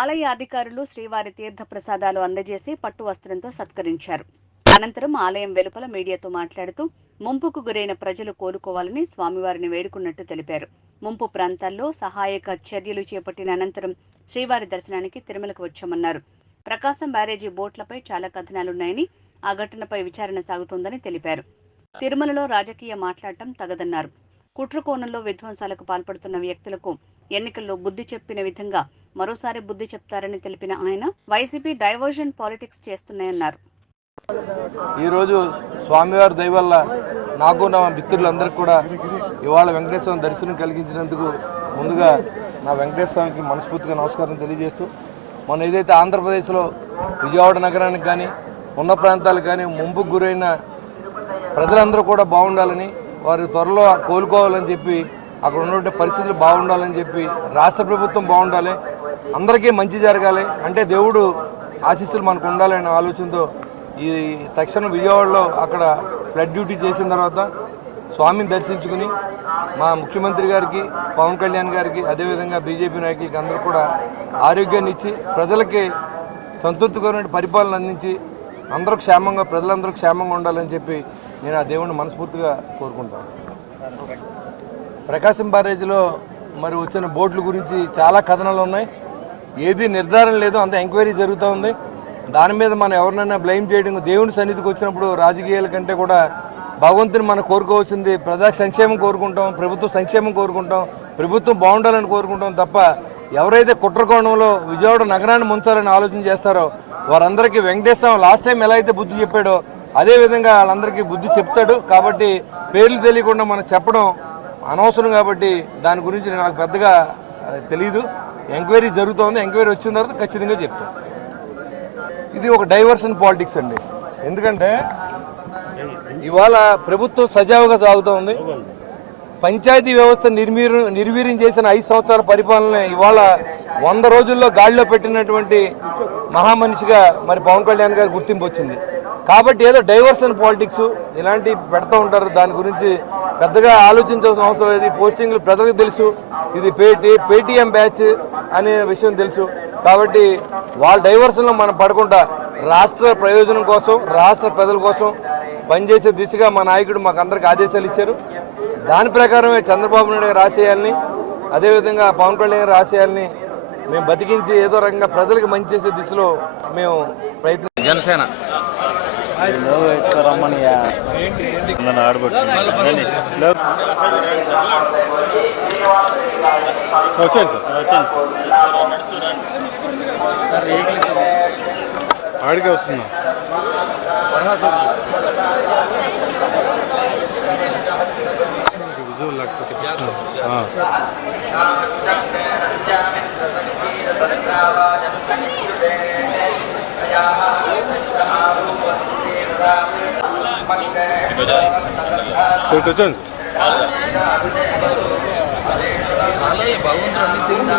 ఆలయ అధికారులు శ్రీవారి తీర్థ ప్రసాదాలు అందజేసి పట్టు వస్త్రంతో సత్కరించారు. అనంతరం ఆలయం వెలుపల మీడియాతో మాట్లాడుతూ ముంపుకు గురైన ప్రజలు కోలుకోవాలని స్వామివారిని వేడుకున్నట్టు తెలిపారు. ముంపు ప్రాంతాల్లో సహాయక చర్యలు చేపట్టిన అనంతరం శ్రీవారి దర్శనానికి తిరుమలకు వచ్చామన్నారు. ప్రకాశం బ్యారేజీ బోట్లపై చాలా కథనాలున్నాయని, ఆ ఘటనపై విచారణ సాగుతోందని తెలిపారు. తిరుమలలో రాజకీయ మాట్లాడటం తగదన్నారు. కుట్రకోణంలో విధ్వంసాలకు పాల్పడుతున్న వ్యక్తులకు ఎన్నికల్లో బుద్ధి చెప్పిన విధంగా మరోసారి బుద్ధి చెప్తారని తెలిపిన ఆయన వైసీపీ డైవర్షన్ పాలిటిక్స్ చేస్తున్నాయన్నారు. ఈరోజు స్వామివారి దయ వల్ల నాకు నా మిత్రులందరికీ కూడా ఇవాళ వెంకటేశ్వర దర్శనం కలిగించినందుకు ముందుగా నా వెంకటేశ్వర స్వామికి మనస్ఫూర్తిగా నమస్కారం తెలియజేస్తూ, మొన్న ఏదైతే ఆంధ్రప్రదేశ్లో విజయవాడ నగరానికి కానీ ఉన్న ప్రాంతాలకు కానీ ముంపుకు గురైన ప్రజలందరూ కూడా బాగుండాలని, వారు త్వరలో కోలుకోవాలని చెప్పి, అక్కడ ఉన్నటువంటి పరిస్థితులు బాగుండాలని చెప్పి, రాష్ట్ర ప్రభుత్వం బాగుండాలి, అందరికీ మంచి జరగాలి అంటే దేవుడు ఆశీస్సులు మనకు ఉండాలనే ఆలోచనతో ఈ తక్షణం విజయవాడలో అక్కడ ఫ్లడ్ డ్యూటీ చేసిన తర్వాత స్వామిని దర్శించుకుని మా ముఖ్యమంత్రి గారికి, పవన్ కళ్యాణ్ గారికి, అదేవిధంగా బీజేపీ నాయకులకి అందరూ కూడా ఆరోగ్యాన్ని ఇచ్చి ప్రజలకి సంతృప్తికరమైన పరిపాలన అందించి అందరూ క్షేమంగా, ప్రజలందరూ క్షేమంగా ఉండాలని చెప్పి నేను ఆ దేవుడిని మనస్ఫూర్తిగా కోరుకుంటాను. ప్రకాశం బ్యారేజీలో మరి వచ్చిన బోట్ల గురించి చాలా కథనాలు ఉన్నాయి. ఏది నిర్ధారణ లేదు, అంత ఎంక్వైరీ జరుగుతూ ఉంది. దాని మీద మనం ఎవరినైనా బ్లేమ్ చేయడం, దేవుని సన్నిధికి వచ్చినప్పుడు రాజకీయాల కంటే కూడా భగవంతుని మనం కోరుకోవాల్సింది ప్రజా సంక్షేమం కోరుకుంటాం, ప్రభుత్వ సంక్షేమం కోరుకుంటాం, ప్రభుత్వం బాగుండాలని కోరుకుంటాం తప్ప ఎవరైతే కుట్రకోణంలో విజయవాడ నగరాన్ని ముంచాలని ఆలోచన చేస్తారో వారందరికీ వెంకటేశ్వర లాస్ట్ టైం ఎలా అయితే బుద్ధి చెప్పాడో అదేవిధంగా వాళ్ళందరికీ బుద్ధి చెప్తాడు. కాబట్టి పేర్లు తెలియకుండా మనం చెప్పడం అనవసరం. కాబట్టి దాని గురించి నాకు పెద్దగా తెలీదు. ఎంక్వైరీ జరుగుతోంది, ఎంక్వైరీ వచ్చిన తర్వాత ఖచ్చితంగా చెప్తాను. ఇది ఒక డైవర్షన్ పాలిటిక్స్ అండి. ఎందుకంటే ఇవాళ ప్రభుత్వం సజావుగా సాగుతోంది. పంచాయతీ వ్యవస్థ నిర్వీర్యం చేసిన 5 సంవత్సరాల పరిపాలన ఇవాళ 100 రోజుల్లో గాడిలో పెట్టినటువంటి మహామనిషిగా మరి పవన్ కళ్యాణ్ గారి గుర్తింపు వచ్చింది. కాబట్టి ఏదో డైవర్షన్ పాలిటిక్స్ ఇలాంటివి పెడతా ఉంటారు. దాని గురించి పెద్దగా ఆలోచించాల్సిన అవసరం లేదు. పోస్టింగ్లు ప్రజలకు తెలుసు, ఇది పేటీఎం బ్యాచ్ అనే విషయం తెలుసు. కాబట్టి వాళ్ళ డైవర్షన్లో మనం పడకుండా రాష్ట్ర ప్రయోజనం కోసం, రాష్ట్ర ప్రజల కోసం పనిచేసే దిశగా మా నాయకుడు మాకు అందరికి ఆదేశాలు ఇచ్చారు. దాని ప్రకారమే చంద్రబాబు నాయుడు గారి ఆశయాల్ని, అదేవిధంగా పవన్ కళ్యాణ్ గారి ఆశయాల్ని మేము బతికించి ఏదో రకంగా ప్రజలకు మంచి చేసే దిశలో మేము ప్రయత్నం. జనసేన ఆడికే వస్తున్నా భగవంతుడు అన్ని తెలియదు.